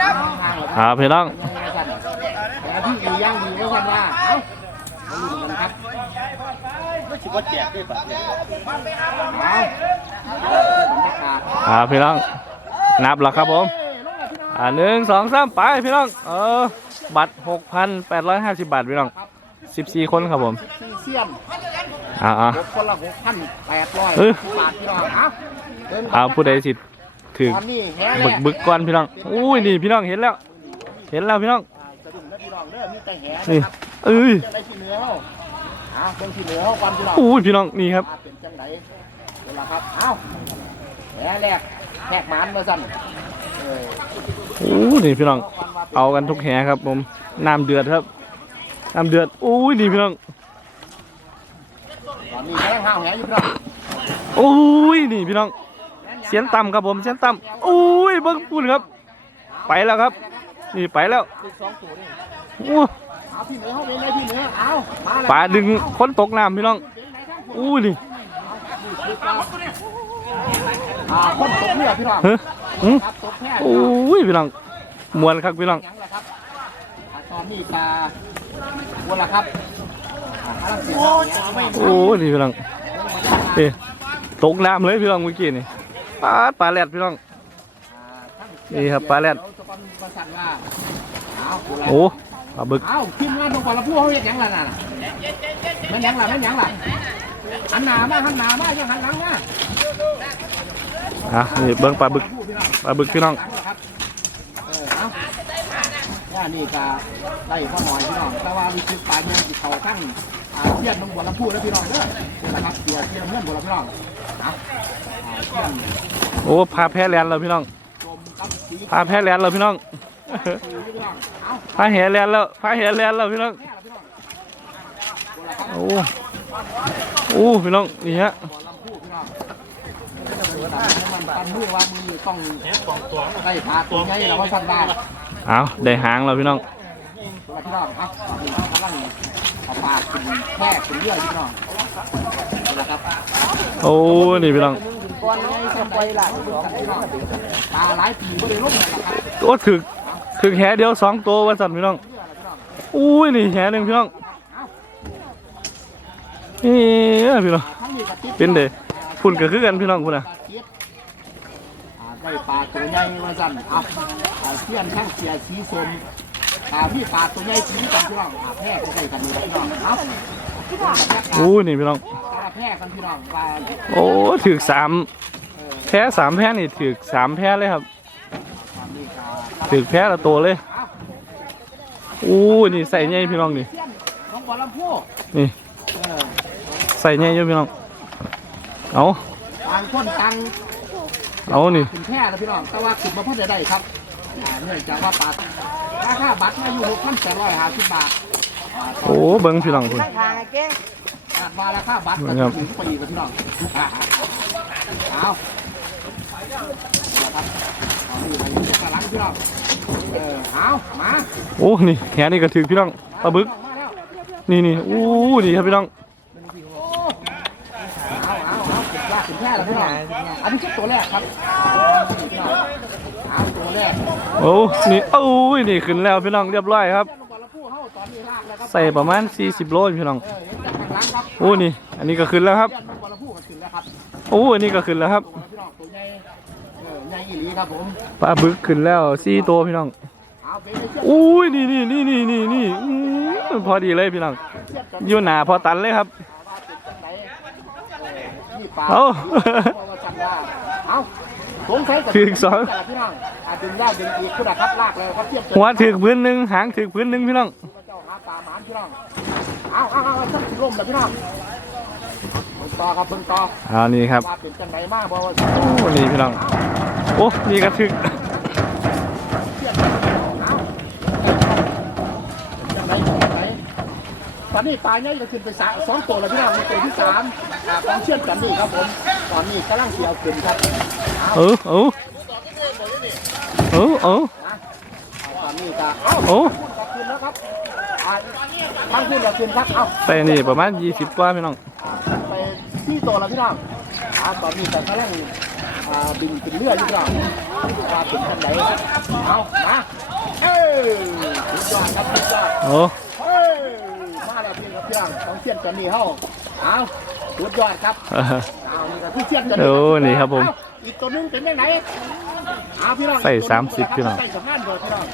ทางๆเหรอครับพี่น้องแล้วพี่อยู่ย่างดีว่ากันว่าเอ้ามาลุ้นกันครับก็คิดว่าแจกได้ปะเนี่ยเอาบรรยากาศครับพี่น้องนับแล้วครับผมเอ้ยลงแล้วพี่น้องอ่าหนึ่งสองสามไปพี่น้องเออบัตรหกพันแปดร้อยห้าสิบบาทพี่น้องสิบสี่คนครับผมซีเซียนอ่าอ่าหกคนละหกพันแปดร้อยเอ้ยบาทพี่น้องเอาเดินเอาผู้ใดสิถือ ตอนนี้แห่แรบึกบึกก่อนพี่น้องอุ้ยนี่พี่น้องเห็นแล้ว เห็นแล้วพี่น้องจะดุ่มแล้วพี่น้องเด้อมีแต่แห่นี่นะครับเอ้ยจะได้ที่เหนือเฮาเอาเป็นที่เหนือเฮาความพี่น้องอุ้ยพี่น้องนี่ครับมาเป็นจังไดเวลาครับเอาแหนแรกแทกหมันมาสั่นเอออู้นี่พี่น้อง เอากันทุกแหครับผม น้ำเดือดครับ น้ำเดือดอุ้ยนี่พี่น้องตอนนี้กำลังห้าวแหอยู่พี่น้องอุ้ยนี่พี่น้องเสียงต่ำครับผมเสียงต่ำอุ้ยเบิ้งพูดครับ ไปแล้วครับ นี่ไปแล้วดึงสองตัวนี่อู้เอาที่เหนือเฮาเป็นได้ที่เหนือเอามาแล้วปลาดึงคนตกน้ำพี่น้องอู้นี่อ่าคนตกเรือพี่น้องเฮ้ยหืมครับตกแพร่อุ้ยพี่น้องมวนครับพี่น้องยังล่ะครับอ่าตอนนี้ปลาวนละครับอ่ากำลังเสียงแหนไม่โอ้นี่พี่น้องนี่ตกน้ำเลยพี่น้องเมื่อกี้นี่ ปลาปลาแรดพี่น้อง นี่ครับปลาแรดเอาผู้ใดโอ้ปลาบึกเอาทีมงานตรงปลาผู้เขาเรียกหยังล่ะน่ะมันหยังล่ะมันหยังล่ะหันหน้ามาหันหน้ามาอย่าหันหลังมาอะนี่เบิ้งปลาบึกผู้พี่น้องปลาบึกพี่น้องหลังเหรอครับเออเอาว่านี่ก็ได้พ่อหน่อยพี่น้องแต่ว่าวิธีปลายังจิเขาทั้งอ่าเทียนน้องบัวลำพูนะพี่น้องเด้อนี่แหละครับเดี๋ยวเทียนเพื่อนบัวลำพี่น้องเอาอ่าเทียน โอ้พาแพ้แลนด์แล้วพี่น้องจมกับสีพาแพ้แลนด์แล้วพี่น้องสีพี่น้องเอาพาแหแลนด์แล้วพาแหแลนด์แล้วพี่น้องแม่ละพี่น้องบัวลำครับโอ้โอ้พี่น้องนี่ฮะบัวลำพูพี่น้องมันปันมือว่ามือต้องได้ปลาตัวใหญ่แล้วก็สั่งได้เอาได้หางแล้วพี่น้องตัวพี่น้องครับกำลังเอาปลากินแค่กินเลือดพี่น้องนะครับโอ้นี่พี่น้อง ก้อนใหญ่ทำไปหลังพี่น้องปลาหลายปีก็เลยล้มเลยนะครับโอ้ถึกถึกแหเดียวสองตัววันสันพี่น้องอุ้ยนี่แหหนึ่งพี่น้องนี่พี่น้องทั้งนี้กระติบเป็นเด้พุ่นก็คือกันพี่น้องพุ่นอะได้ปลาตัวใหญ่มาสั่นเอาเพื่อนทั้งเสียสีส้มปลาพี่ปลาตัวใหญ่สีกันพี่น้องแพร่ใกล้กันเลยพี่น้องเอาโอ้นี่พี่น้องปลา แพร่กันพี่น้องปลาโอ้ถึกสามแพ้สามแพ้นี่ถึกสามแพ้เลยครับปลานี่ครับถึกแพ้ละตัวเลยโอ้นี่ใส่ใหญ่พี่น้องนี่เสี้ยนน้องบอลลำพูนี่เออใส่ใหญ่เยอะพี่น้องเอาต่างคนต่างเอานี่ขึ้นแพร่แล้วพี่น้องแต่ว่าขึ้นมาเพื่อจะได้ครับอ่าเนื่องจากว่าปลาราคาบัตรเนี่ยอยู่หกพันแปดร้อยห้าสิบบาทโอ้เบิ้งพี่น้องพุ่นคา ดว่าราคาบัตรก็ครับถึงปีกับพี่น้องอ่าเอาครับเอาอยู่ในนี้จะหลังพี่น้องเออเอามาโอ้ นี่แหนี่ก็ถึกพี่น้องปลาบึกมาแล้วนี่นี่อู้นี่ครับพี่น้องเอาเอาเอาขึ้นว่าขึ้นแพร่แล้วพี่น้องอันนี้ชุดตัวแรกครับพี่น้องเอาตัวแรกโอ้ นี่โอ้ยนี่ขึ้นแล้วพี่น้องเรียบร้อยครับเจ้าลูกบอลละผู้เฮาตอนนี้ลากแล้วครับใส่ประมาณ 40 โลพี่น้องเออเห็นจากข้างหลังครับโอ้นี่ อันนี้ก็ขึ้นแล้วครับเจ้าลูกบอลละผู้ก็ขึ้นแล้วครับโอ้อันนี้ก็ขึ้นแล้วครับตัวพี่น้องตัวใหญ่เออใหญ่อีหลีครับผมปลาบึกขึ้นแล้วสี่ตัวพี่น้องเอาไปเลยเชือกอุ้ยนี่นี่นี่นี่นี่นี่อื้อพอดีเลยพี่น้องเชือกกันอยู่หนาพอตันเลยครับ ว่าเป็นจังไหนเออนี่ปลาเอาว่าจังว่าเอาสงสัยกับถึงสอง พี่น้องอ่าดึงได้ดึงอีกคุณนะครับลากเลยครับเทียบหัวถึกพื้นหนึ่งหางถึกพื้นหนึ่งพี่น้อง เจ้าหาปลาหมานพี่น้อง เอาเอาเอาจักสิลมแล้วพี่น้องเพิ่งต่อครับเพิ่งต่อเอานี่ครับว่าเป็นจังไหนมากเพราะว่าโอ้นี่พี่น้องโอ้นี่ก็ถึกเทียบกันเอาจังไหนจังไหนตอนนี้ปลาเนี่ยจะขึ้นไปสาสองตัวแล้วพี่น้องในตัวที่สามอ่าของเชื่อมกันนี่ครับผมตอนนี้กำลังเกี่ยวขึ้นครับเออเออเออเออตอนนี้ก็เอ้าโอ้ขอบคุณแล้วครับ ทั้งคุณขอบคุณครับเอ้าใส่นี่ประมาณ20กว่าพี่น้องไปที่ตัวแล้วพี่น้องอ่าตอนนี้แต่กำลังอ่าบินเป็นเรืออยู่พี่น้องว่าเป็นจังไดเอามาเอ้ยสุดยอดครับสุดยอดโอ้เฮ้ยมาแล้วพี่ครับพี่น้องต้องเชียนจอนนี่เฮาเอาสุดยอดครับเอานี่ก็คือเชียนจอนโอ้นี่ครับผมเอาอีกตัวหนึงเป็นยังไงเอาพี่น้องใส่อีกตัวหนึ่ง30พี่น้องใส่สะพานเดียวพี่น้อง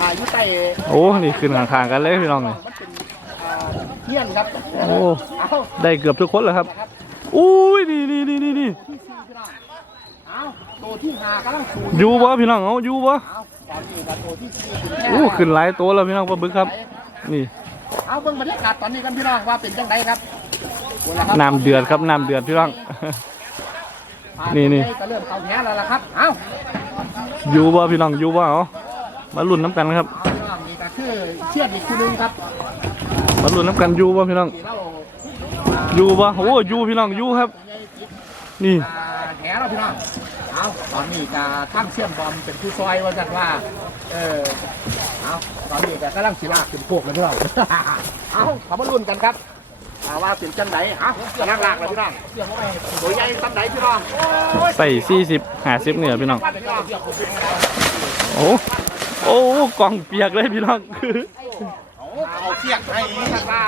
อ่าอยู่ใต้โอ้นี่ขึ้นข้างๆกันเลยพี่น้องนี่มันเป็นอ่าเทียนครับโอ้เอา ได้เกือบทุกคนแล้วครับนะครับอุ้ยนี่นี่นี่นี่นี่ที่สี่พี่น้องเอาตัวที่ห้ากำลังสูงอยู่บ่พี่น้องเอาอยู่บ่เอาตอนนี้ก็ตัวที่สี่ขึ้นแค่โอ้ขึ้นหลายตัวแล้วพี่น้องปลาบึกครับ นี่เอาเบิ่งบรรยากาศตอนนี้กันพี่น้องว่าเป็นจังไดครับเอาละครับน้ำเดือดครับน้ำเดือดพี่น้อง นี่นี่ ก็เริ่มเข้าแถวแล้วล่ะครับ เอ้าอยู่บ่พี่น้องอยู่บ่เอา มาลุ้นน้ำกันครับเอาพี่น้องนี่ก็คือเชือดอีกคู่หนึงครับมาลุ้นน้ำกันอยู่บ่พี่น้องที่เราอยู่บ่โอ้อยู่พี่น้องอยู่ครับ นี่อ่าแถวเราพี่น้องเอาตอนนี้ก็ทั้งเชื่อมบอมเป็นผู้ซอยว่าจันว่า เออเอาตอนนี้ก็กำลังสิลากเป็นพวกเลยพี่น้องเอาเขามาลุ้นกันครับอ่าว่าเป็นจังไดเอากำลังลากเลยพี่น้องตัวใหญ่ตันไหนพี่น้องโอ้ยใส่สี่สิบห้าสิบเหนือพี่น้องพี่น้องโอ้ โอ้กล่องเปียกเลยพี่น้องเอาเสียกให้นี้ครับว่า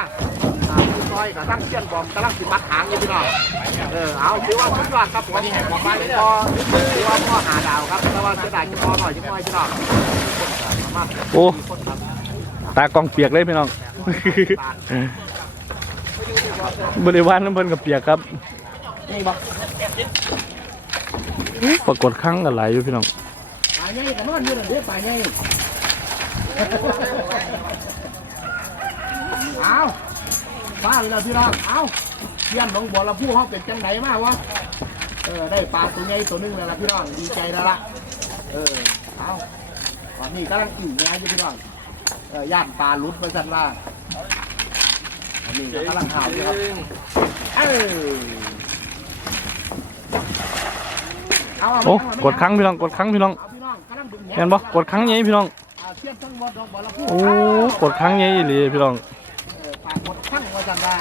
อ่าผู้ซอยกับทั้งเชื่อมบอมกำลังสิมัดหางอยู่พี่น้อง เออ เอาถือว่าสุดยอดครับวันนี้แห่งของบ้านเลยพอถือว่าพ่อหาดาวครับแต่ว่าเสียดายที่พ่อหน่อยที่พ่อพี่น้องมาโอ้ตากล่องเปียกเลยพี่น้องบริวารน้ำเพิ่นกับเปียกครับนี่บอกปรากฏครั้งกันหลายอยู่พี่น้องป่า ใหญ่กับนอนอยู่นั่นเด้อป่าใหญ่เอาฟ้าเลยพี่น้องเอาเยี่ยมหลวงบัวลำพูเขาเป็นจังไหนมากวะเออได้ปลาตัวใหญ่ตัวหนึงแล้วล่ะพี่น้องดีใจแล้วล่ะเออเอาตอนนี้กำลังอิ่มงานอยู่พี่น้องเออย่านปลาลุดไปสั่นว่าอันนี้กำลังหาวอยู่ครับเออเอาเอาโอ้กดครั้งพี่น้องกดครั้งพี่น้อง เอาพี่น้องกำลังดึงแหเห็นบ่กดครั้งใหญ่พี่น้องอ่าเทียบทั้งหมดดอกบัวลำพูโอ้กดครั้งใหญ่อีหลีพี่น้องเออปากกดครั้งว่าจังว่า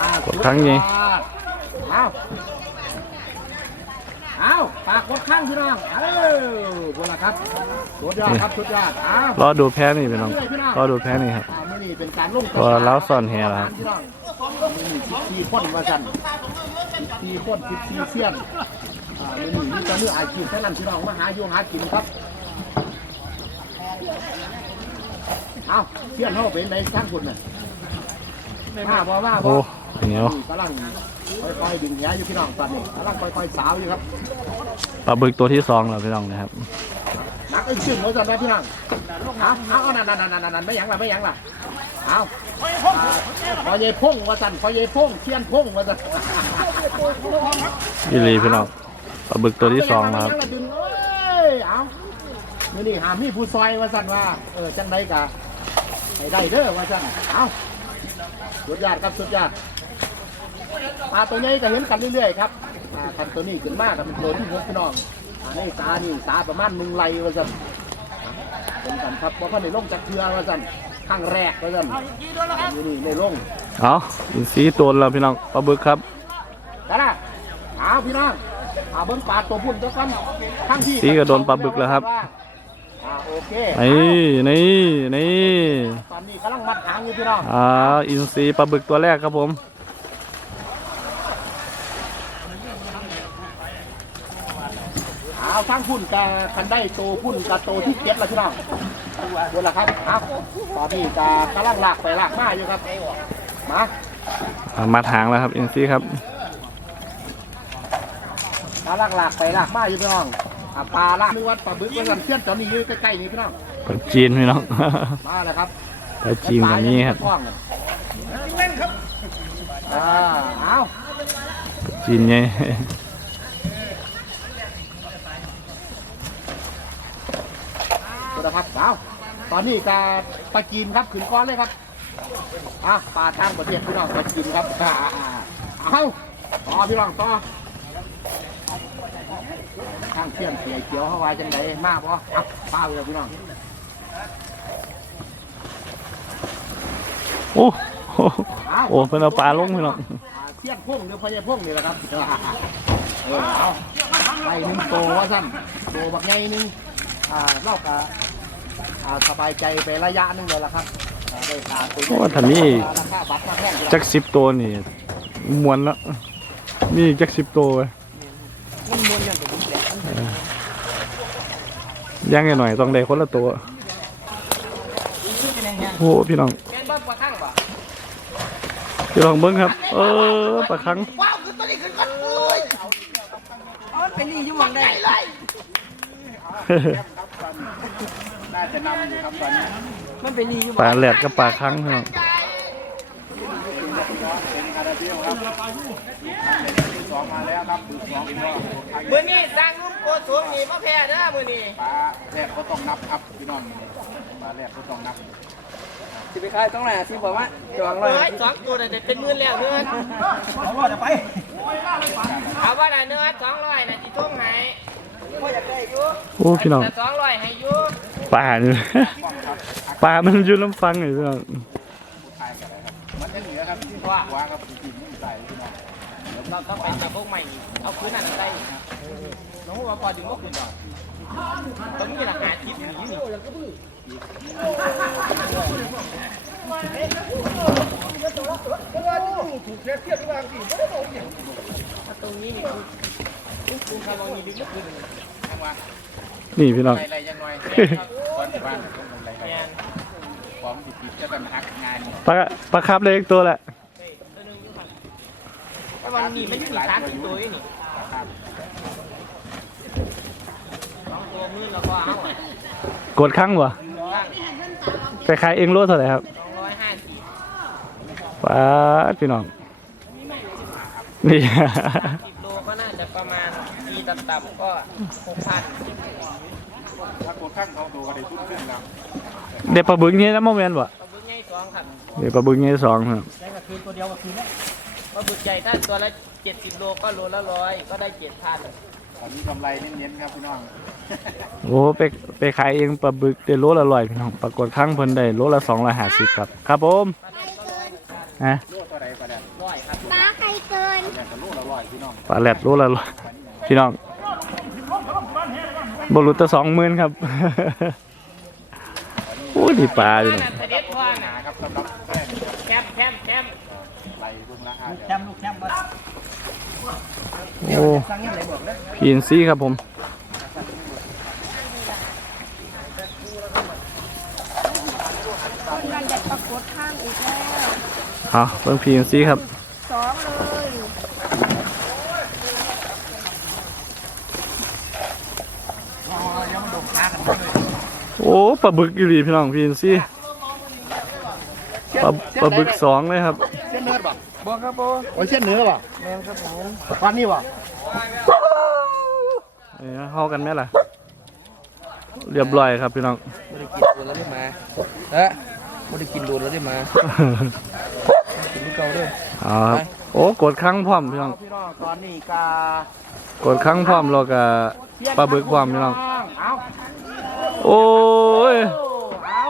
อ่ากดครั้งนี้เอาเอาปากกดครั้งพี่น้องเออบุญละครับสุดยอดครับสุดยอดเอารอดูแพ้นี่พี่น้องรอดูแพ้นี่ครับอ่ามื้อนี้เป็นการลงว่าแล้วซ่อนแหแล้วครับพี่น้องมื้อนี้สิบสี่คนว่าจันสิบสี่คนสิบสี่เสี้ยนอ่ามื้อนี้มีแต่มืออาชีพเท่านั้นพี่น้องมาหาอยู่หากินครับ เอาเสี้ยนเฮาเป็นในสร้างคุณน่ะมาบ่ว่าบ่โอ้เหนียวกำลังค่อยๆดึงแหอยู่พี่น้องตอนนี้กำลังค่อยๆสาวอยู่ครับปลาบึกตัวที่สองแล้วพี่น้องนะครับนักเอ้ยชื่อเหมือนกันนะพี่น้องเอาเอาเอานั่นนั่นนั่นนั่นนั่นไม่หยังล่ะไม่หยังล่ะเอาอ่าพอเยายพงว่าสันพอเยายพงเชียนพงว่าสันอีหลีพี่น้องปลาบึกตัวที่สองแล้วครับ มื่นี่หามีผู้ซอยว่าสันว่า เออจังไดกะให้ได้เด้อว่าสันเอาสุดยอดครับสุดยอดปลาตัวนี้ก็เห็นกันเรื่อยๆครับอ่าคันตัวนี้ขึ้นมากกับเป็นตัวที่หกพี่น้องอ่าในตานี่ตาประมาณหนึ่งไรว่าสันเป็นกันครับเพราะว่าในลงจากเรือว่าสันครั้งแรกว่าสันอยู่นี่ในลงเอาอินซีตัวแล้วพี่น้องปลาบึกครับแต่ละเอาพี่น้องเอาเบิ้งปลาตัวพุ่นตัวกันข้างที่สีก็โดนปลาบึกแล้วครับ อ่าโอเคนี่นี่นี่ตอนนี้กำลังมัดหางอยู่พี่น้องอ่าอินซีปลาบึกตัวแรกครับผมเอาทั้งพุ่นกับคันได้โตพุ่นกับโตที่เจ็ดแล้วพี่น้องเดี๋ยวละครับเอาตอนนี้กับกำลังลากไปลากมาอยู่ครับมาอ่ามาทางแล้วครับอินซีครับกำลังลากไปลากมาอยู่พี่น้อง อ่าปลาลากนึกว่าปลาบึกว่าสันเพื่อนตอนนี้อยู่ใกล้ๆนี่พี่น้องปลาจีนพี่น้อง มาเลยครับปลาจีนแบบนี้ครับอ่าเอาจีนไงดูนะครับเอาตอนนี้กาปลาจีนครับขึ้นก้อนเลยครับอะปลาทางประเทศพี่น้องปลาจีนครับอ่าเอาต่อพี่น้องต่อ ทางเที่ยงเสียเขียวเข้าไว้จังไหนมากปะอะปลาเลยพี่น้องโอ้โหเอาโอ้เพิ่นเอาปลาลงพี่น้องอ่าเที่ยงพุ่งหรือพญาพุ่งนี่แหละครับเออเอาได้หนึ่งโตว่าสั้นโตบักใหญ่หนึงอ่าเล่ากับอ่าสบายใจไประยะหนึงเลยล่ะครับอ่าได้ตาตัวใหญ่โอ้ถ้ามีราคาบัตรมาแพงอยู่จักสิบตัวนี่มวนแล้วมีจักสิบตัวเว้ย มันมวนอย่างกับผมแหละ ย่างหน่อยๆต้องได้คนละตัว โอ้พี่น้องแม่นบ้านปลาข้างป่ะพี่น้องเบิ้งครับ เออปลาคังว้าวคือตัวนี้คือกันเลยเอามันเป็นนี่อยู่หวังได้เลยน่าจะนำอยู่ครับตอนนี้มันเป็นนี่อยู่ปลาแหลดกับปลาคังพี่ น้องสองมาแล้วครับดูสองก็มือนี้สร้างนุ่มโกสูงนี่พ่อแพ้เด้อมือนี้ปลาแรกก็ต้องนับครับพี่น้องปลาแรกก็ต้องนับสิไปขายต้องไหนสิบอกว่าจองเลยสองตัวแต่เป็นหมื่นแล้วเนื้อเอาว่าจะไปเอาว่าไหนเนื้อสองร้อยนะจิทุ่งไหนโอ้พี่น้องแต่สองร้อยให้อยู่ปลานี่ปลามันอยู่น้ำฟังอยู่พี่น้อง เราต้องไปกับพวกใหม่เอาคืนนั้นได้น้องว่าพอดึงก็คืนดอกต้องมีราคาทิปหนีนี่ตรงนี้นี่คือคุณคาร์บอนนี่ลึกๆคือทั้งว่านี่พี่น้อง อะไรยังไงตอนบ้านต้องอะไรกันพร้อมติดๆจะเป็นฮักงาน ปลาปลาครับเล็กตัวแหละ ตัวนึงอยู่ครับแต่ วันนี้ไม่ได้มีสามสิบตัวนี่ครับสองตัวมือแล้วก็เอาอะกดครั้งวะล่างไปขายเองโลเท่าไหร่ครับสองร้อยห้าสิบปลาพี่น้อง นี่ สิบโลก็น่าจะประมาณทีต่ำๆก็หกพันถ้ากดข้างเขาดูก็ได้ทุนขึ้นแล้วเด็ดปลาบึกนี่นะโมเมนต์บ่ปลาบึกใหญ่สองครับเด็ดปลาบึกนี่สองครับ ได้ก็คือตัวเดียวก็คือเนี่ย ปลาบึกใหญ่ถ้าตัวละเจ็ดสิบโลก็โลละร้อยก็ได้เจ็ดพันตอนนี้กำไรเน้นๆครับพี่น้อง โอ้ไปไปขายเองปลาบึกได้โลละร้อยพี่น้องปรากฏครั้งเพิ่นได้โลละสองร้อยห้าสิบครับ ครับผมฮะโลตัวใดก็ได้ร้อยครับปลาใครเกินอยากจะโลละร้อยพี่น้องปลาแหลดโลละร้อยพี่น้องบรุษตะสองหมื่นครับ โอ้ดีปลาพี่น้อง เสด็จพ่อหนาน่ะครับสำหรับแค่แคมป์แคมป์แคมป์ไหล เบิ่งราคาแคมลูกแคมมาโอ้พีนซีครับผมคนมันจะปรากฏข้างอีกแล้วเอาเบิ่งพีนซีครับสองเลยโอ้ปลาบึกอยู่ดีพี่น้องพีนซีปลาปลาบึกสองเลยครับ เส้นเนื้อป่ บอกครับผมโอ้ยเส้นเนื้อป่ะแมนครับผมฟันนี่ป่ะเอ้ยเข้ากันไหมล่ะ เรียบร้อยครับพี่น้องไม่ได้กินโดนแล้วได้มาเอ๊ะไม่ได้กินโดนแล้วได้มากินลูกเก่าด้วยเอาครับโอ้กดครั้งพร้อมพี่น้องพี่น้องตอนนี้กากดครั้งพร้อมแล้วก็ปลาบึกพร้อมพี่น้องเอาโอ้ยเอา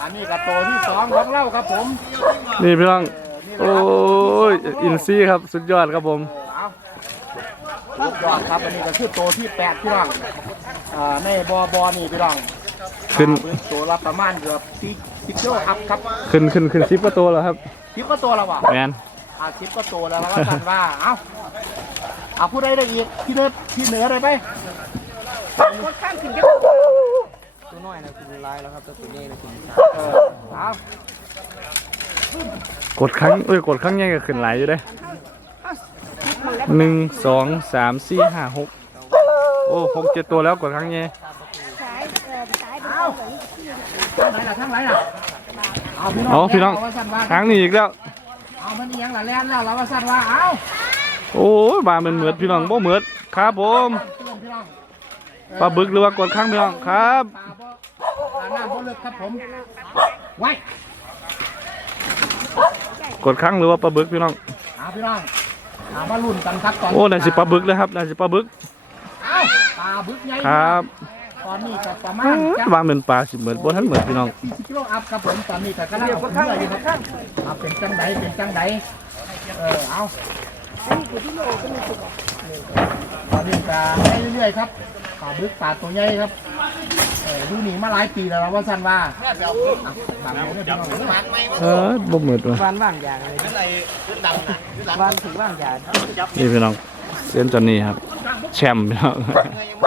อันนี้กับตัวที่สองของเราครับผม นี่พี่น้องเออนี่นะ โอ้ยอินซีครับสุดยอดครับผมเอาสุดยอดครับอันนี้ก็คือตัวที่แปดพี่น้องอ่าในบอบอนี่พี่น้องขึ้นอ่าตัวละประมาณเกือบสิบสิบกิโลครับครับขึ้นขึ้นขึ้นซิปประตูแล้วครับสิบก็ตัวแล้ววะแมนอ่าสิบก็ตัวแล้วแล้วก็สั่นว่าเอาเอาผู้ใดได้อีกที่เนื้อที่เหนือได้ไหมตัวน้อยนะคุณลายแล้วครับตัวตัวนี้นะคุณเออเอา กดครั้งเอ้ยกดครั้งใหญ่ก็ขึ้นหลายอยู่เด้หนึ่งสองสามสี่ห้าหกโอ้หกเจ็ดตัวแล้วกดครั้งใหญ่สายเกินสายเป็นเหมือนที่ทั้งไหนล่ะทั้งไหนล่ะเอาพี่น้องเอาพี่น้องเาว่าสั่นว่าครั้งนี้อีกแล้วเอามันอีหยังล่ะแล่นแล้วเราว่าสั่นว่าเอาโอ้ยบามันเหมือดพี่น้องบ่เหมือดครับผมพี่น้องพี่น้องปลาบึกหรือว่ากดครั้งพี่น้องครับปลาบ่ปลาน้ำบ่เลิกครับผมไว้ กดครั้งหรือว่าปลาบึกพี่น้องเอาพี่น้องเอามาลุ้นกันครับตอนโอ้น่าสิปลาบึกเลยครับน่าสิปลาบึกเอาปลาบึกใหญ่ครับตอนนี้ก็ประมาเอ้ณยว่าเป็นปลาสิเหมือนบ่ทันเหมือนพี่น้อง40กิโลอัพครับผมตอนนี้ก็กำลังเอาเพื่ออยู่ครับเอาเป็นจังไดเป็นจังไดเออเอาอันนี้คือที่โลก็มีสุกตอนนี้ก็ให้เรื่อยๆครับปลาบึกปลาตัวใหญ่ครับ เออดูหนีมาหลายปีแล้วว่าสันว่าอะบางคนเนี่ยพี่น้องเด้อมันไม่เออบ่มืดว่ะบ้านว่างอย่างเลยเป็นไรขึ้นดำน่ะขึ้นดำบ้านถึงว่างอย่างนี่พี่น้องเส้นจอนนี่ครับ แชมป์พี่น้องเงยยัง